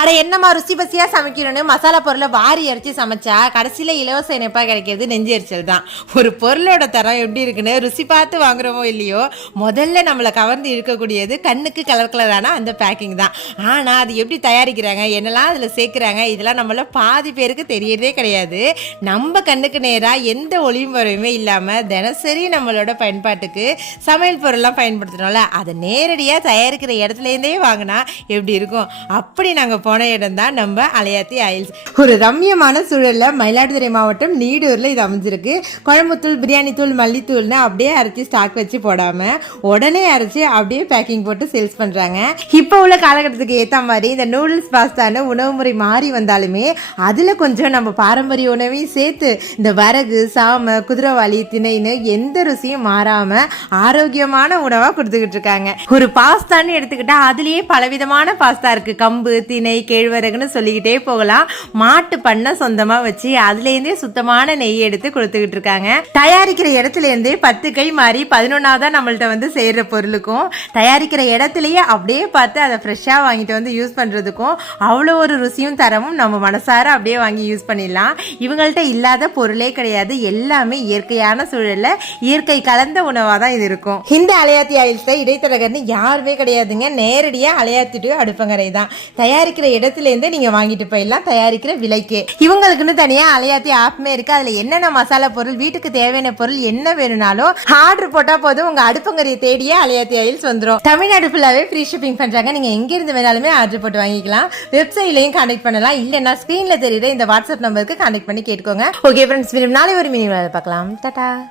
அட என்னம்மா ருசி பசியாக சமைக்கணும்னு மசாலா பொருளை வாரி அரைச்சி சமைச்சா கடைசியில் இலவச இணைப்பாக கிடைக்கிறது நெஞ்சரிச்சல் தான். ஒரு பொருளோட தரம் எப்படி இருக்குன்னு ருசி பார்த்து வாங்குறோமோ இல்லையோ முதல்ல நம்மளை கவர்ந்து இருக்கக்கூடியது கண்ணுக்கு கலர் கலரான அந்த பேக்கிங் தான். ஆனால் அது எப்படி தயாரிக்கிறாங்க என்னெல்லாம் அதில் சேர்க்குறாங்க இதெல்லாம் நம்மள பாதி பேருக்கு தெரியறதே கிடையாது. நம்ம கண்ணுக்கு நேராக எந்த ஒளியும் வரையுமே இல்லாமல் தினசரி நம்மளோட பயன்பாட்டுக்கு சமையல் பொருள்லாம் பயன்படுத்தணும்ல அதை நேரடியாக தயாரிக்கிற இடத்துலேருந்தே வாங்கினா எப்படி இருக்கும்? அப்படி நாங்கள் போன இடம் தான் நம்ம அலையாத்தி ஆயில்ஸ் ஒரு ரம்யமான சூழலில் மயிலாடுதுறை மாவட்டம் நீடூரில் இது அமைஞ்சிருக்கு. குழம்புத்தூள் பிரியாணி தூள் மல்லித்தூள்னு அப்படியே அரைச்சி ஸ்டாக் வச்சு போடாமல் உடனே அரைச்சி அப்படியே பேக்கிங் போட்டு சேல்ஸ் பண்ணுறாங்க இப்போ உள்ள காலகட்டத்துக்கு ஏற்ற மாதிரி இந்த நூடுல்ஸ் பாஸ்தான்னு உணவு முறை மாறி வந்தாலுமே அதில் கொஞ்சம் நம்ம பாரம்பரிய உணவையும் சேர்த்து இந்த வரகு சாமை குதிரைவாளி திணைன்னு எந்த ருசியும் மாறாமல் ஆரோக்கியமான உணவாக கொடுத்துக்கிட்டு இருக்காங்க. ஒரு பாஸ்தான்னு எடுத்துக்கிட்டால் அதுலேயே பலவிதமான பாஸ்தா இருக்குது கம்பு திணை கேழ்வரகுன்னு சொல்லிக்கிட்டே போகலாம். மாட்டு பண்ணை சொந்தமா வச்சு அதுலேருந்தே சுத்தமான நெய் எடுத்து கொடுத்துக்கிட்டு இருக்காங்க. தயாரிக்கிற இடத்துல இருந்தே பத்து கை மாறி பதினொன்னாவதா நம்மள்ட்ட வந்து சேர்ற பொருளுக்கும் தயாரிக்கிற இடத்துலயே அப்படியே பார்த்து அதை ஃப்ரெஷ்ஷாக வாங்கிட்டு வந்து யூஸ் பண்றதுக்கும் அவ்வளோ ஒரு ருசியும் தரமும் நம்ம மனசார அப்படியே வாங்கி யூஸ் பண்ணிடலாம். இவங்கள்ட்ட இல்லாத பொருளே கிடையாது. எல்லாமே இயற்கையான சூழலில் இயற்கை கலந்த உணவாக தான் இது இருக்கும். இந்த அலையாத்தி ஆயில்ஸை இடைத்தரகர்னு யாருமே கிடையாதுங்க. நேரடியாக அலையாத்திட்டு அடுப்பங்கரை தான் தயாரிக்கிற இடத்துல இருந்தே நீங்க வாங்கிட்டு போயிடலாம் தயாரிக்கிற விலைக்கு. இவங்களுக்குன்னு தனியா அலையாத்தி ஆப்மே இருக்கு. அதுல என்னென்ன மசாலா பொருள் வீட்டுக்கு தேவையான பொருள் என்ன வேணும்னாலும் ஆர்டர் போட்டா போதும். உங்க அடுப்பங்கரையை தேடியே அலையாத்தி ஆயில்ஸ் வந்துடும் தமிழ்நாடு ஃபுல்லாவே ஃப்ரீ ஷிப்பிங் பண்றாங்க. நீங்க எங்க இருந்து வேணாலுமே ஆர்டர் போட்டு வாங்கிக்கலாம். வெப்சைட்லயும் கான்டாக்ட் பண்ணலாம். இல்லைன்னா ஸ்கிரீன்ல தெரியுற இந்த வாட்ஸ்அப் நம்பருக்கு கான்டாக்ட் பண்ணி கேட்டுக்கோங்க. ஓகே ஃப்ரெண்ட்ஸ் நாளை ஒரு மினி பார்க்கலாம். டாடா.